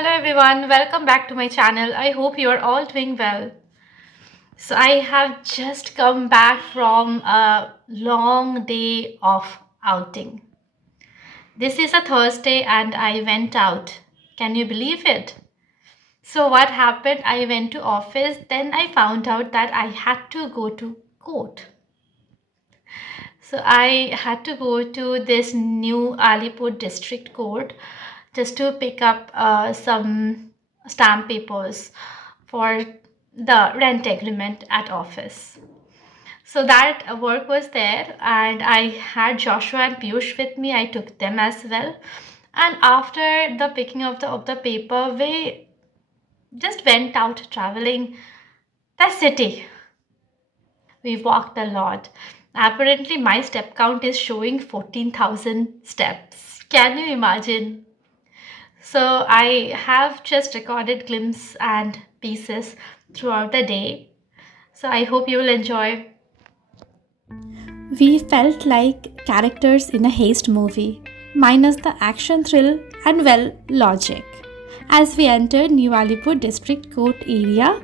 Hello everyone, welcome back to my channel. I hope you are all doing well. So I have just come back from a long day of outing. This is a Thursday and I went out. Can you believe it? So what happened? I went to office, then I found out that I had to go to court. So I had to go to this new Alipore district court just to pick up some stamp papers for the rent agreement at office. So that work was there, and I had Joshua and Piyush with me. I took them as well. And after the picking of the paper, we just went out traveling the city. We walked a lot. Apparently, my step count is showing 14,000 steps. Can you imagine? So, I have just recorded glimpses and pieces throughout the day. So, I hope you will enjoy. We felt like characters in a haste movie, minus the action thrill and well, logic. As we entered New Alipore District Court area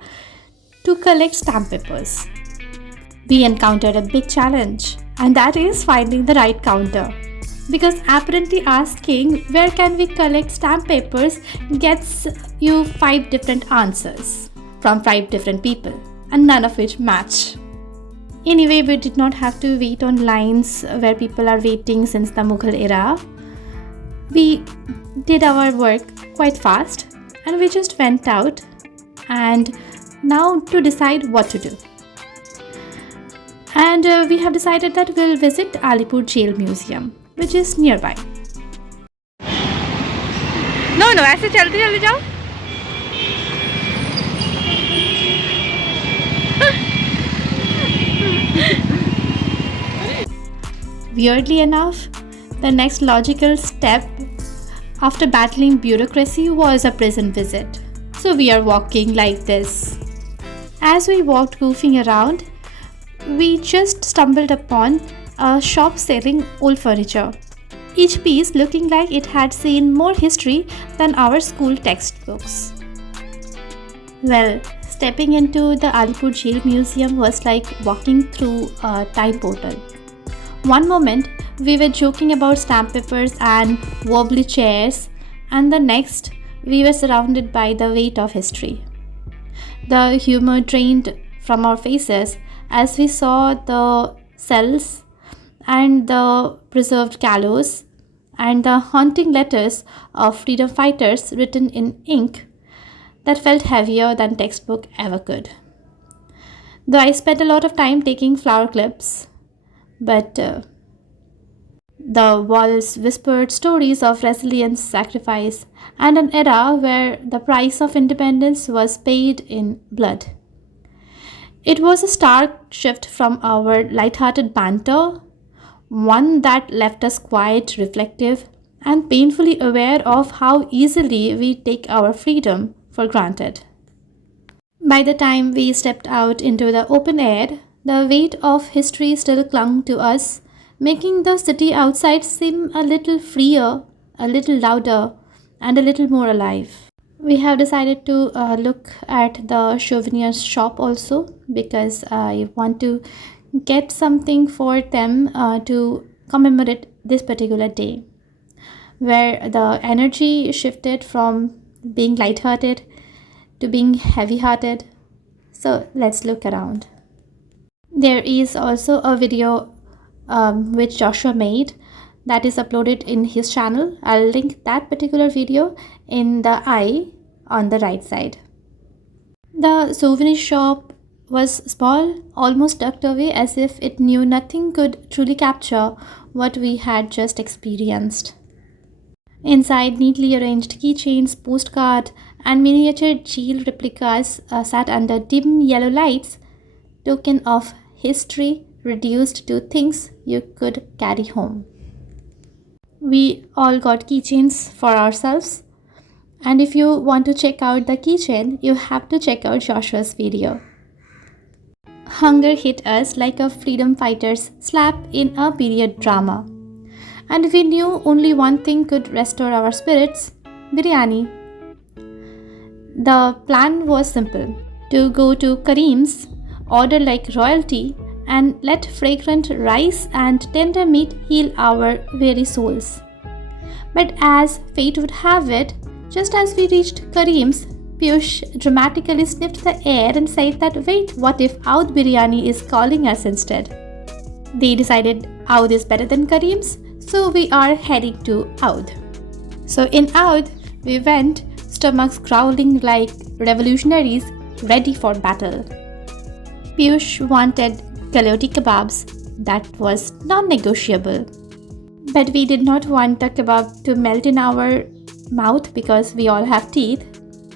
to collect stamp papers, we encountered a big challenge, and that is finding the right counter. Because apparently asking where can we collect stamp papers gets you 5 different answers from 5 different people, and none of which match. Anyway, we did not have to wait on lines where people are waiting since the Mughal era. We did our work quite fast and we just went out, and now to decide what to do. And we have decided that we'll visit Alipore Jail Museum, which is nearby. No, ऐसे चलते चले जाओ. Weirdly enough, the next logical step after battling bureaucracy was a prison visit. So we are walking like this. As we walked goofing around, we just stumbled upon a shop selling old furniture, each piece looking like it had seen more history than our school textbooks. Well, stepping into the Alipore Jail Museum was like walking through a time portal. One moment, we were joking about stamp papers and wobbly chairs, and the next, we were surrounded by the weight of history. The humor drained from our faces as we saw the cells and the preserved gallows and the haunting letters of freedom fighters written in ink that felt heavier than textbook ever could. Though I spent a lot of time taking flower clips, but the walls whispered stories of resilience, sacrifice, and an era where the price of independence was paid in blood. It was a stark shift from our light-hearted banter, one that left us quiet, reflective, and painfully aware of how easily we take our freedom for granted. By the time we stepped out into the open air, the weight of history still clung to us, making the city outside seem a little freer, a little louder, and a little more alive. We have decided to look at the souvenir shop also, because I want to get something for them to commemorate this particular day, where the energy shifted from being lighthearted to being heavy-hearted. So let's look around. There is also a video which Joshua made that is uploaded in his channel. I'll link that particular video in the eye on the right side. The souvenir shop was small, almost tucked away as if it knew nothing could truly capture what we had just experienced. Inside, neatly arranged keychains, postcards, and miniature jail replicas sat under dim yellow lights, token of history reduced to things you could carry home. We all got keychains for ourselves, and if you want to check out the keychain, you have to check out Joshua's video. Hunger hit us like a freedom fighter's slap in a period drama, and we knew only one thing could restore our spirits: biryani. The plan was simple: to go to Kareem's, order like royalty, and let fragrant rice and tender meat heal our weary souls. But as fate would have it, just as we reached Kareem's, Piyush dramatically sniffed the air and said that wait, what if Oudh Biryani is calling us instead? They decided Oudh is better than Kareem's, so we are heading to Oudh. So in Oudh, we went, stomachs growling like revolutionaries ready for battle. Piyush wanted kaloti kebabs, that was non-negotiable. But we did not want the kebab to melt in our mouth because we all have teeth.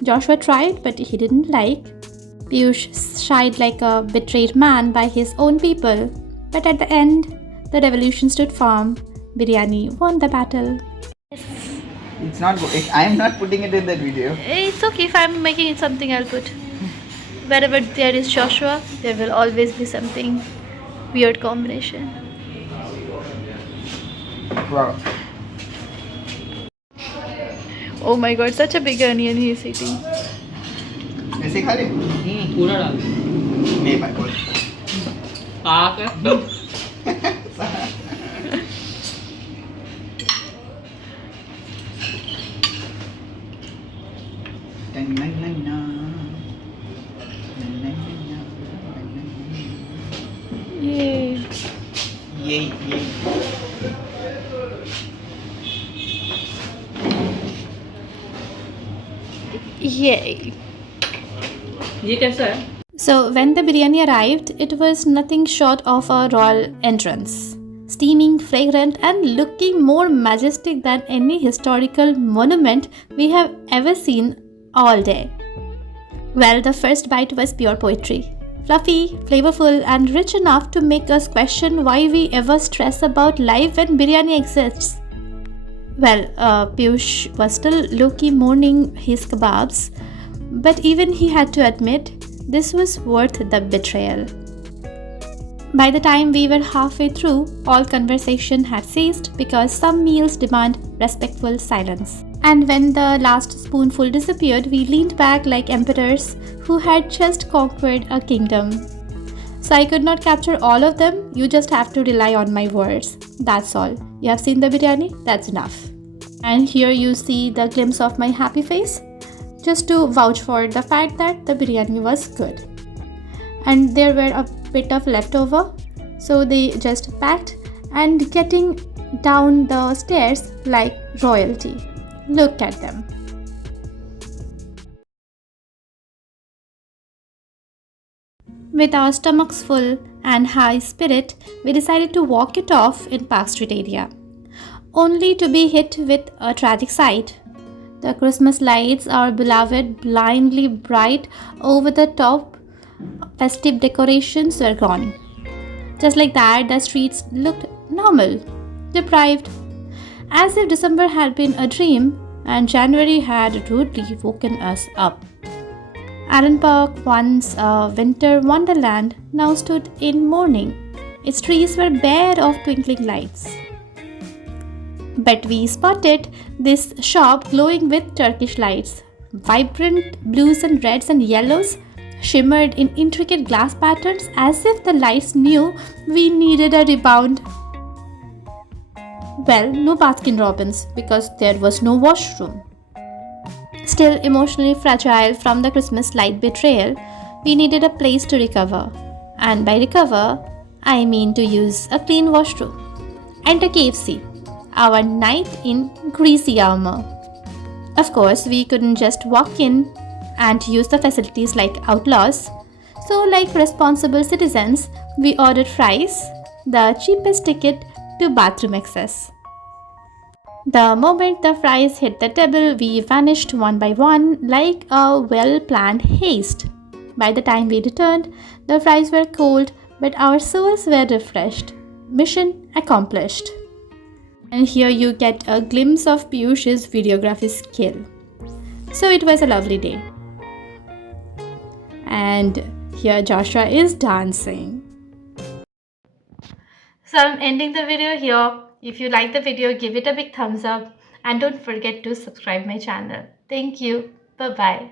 Joshua tried, but he didn't like. Piyush shied like a betrayed man by his own people. But at the end, the revolution stood firm. Biryani won the battle. It's not good. I am not putting it in that video. It's okay if I'm making it something, I'll put. Wherever there is Joshua, there will always be something weird combination. Wow. Oh my god, such a big onion he is eating. ऐसे खा ले? पूरा डाल नहीं भाई बोल. पाक Yay. Yay. Yay. ये कैसा है? So when the biryani arrived, it was nothing short of a royal entrance. Steaming, fragrant, and looking more majestic than any historical monument we have ever seen all day. Well, the first bite was pure poetry. Fluffy, flavorful, and rich enough to make us question why we ever stress about life when biryani exists. Well, Piyush was still low-key mourning his kebabs, but even he had to admit this was worth the betrayal. By the time we were halfway through, all conversation had ceased because some meals demand respectful silence. And when the last spoonful disappeared, we leaned back like emperors who had just conquered a kingdom. So I could not capture all of them, you just have to rely on my words. That's all. You have seen the biryani? That's enough. And here you see the glimpse of my happy face, just to vouch for the fact that the biryani was good. And there were a bit of leftover, so they just packed and getting down the stairs like royalty. Look at them. With our stomachs full and high spirit, we decided to walk it off in Park Street area, only to be hit with a tragic sight. The Christmas lights, our beloved blindly bright over the top festive decorations, were gone. Just like that, the streets looked normal, deprived, as if December had been a dream and January had rudely woken us up. Allen Park, once a winter wonderland, now stood in mourning. Its trees were bare of twinkling lights. But we spotted this shop glowing with Turkish lights. Vibrant blues and reds and yellows shimmered in intricate glass patterns as if the lights knew we needed a rebound. Well, no Baskin Robbins because there was no washroom. Still emotionally fragile from the Christmas light betrayal, we needed a place to recover. And by recover, I mean to use a clean washroom. Enter KFC, our knight in greasy armor. Of course, we couldn't just walk in and use the facilities like outlaws. So, like responsible citizens, we ordered fries, the cheapest ticket to bathroom access. The moment the fries hit the table, we vanished one by one like a well-planned haste. By the time we returned, the fries were cold, but our souls were refreshed. Mission accomplished. And here you get a glimpse of Piyush's videography skill. So it was a lovely day. And here Joshua is dancing. So I'm ending the video here. If you like the video, give it a big thumbs up and don't forget to subscribe my channel. Thank you. Bye-bye.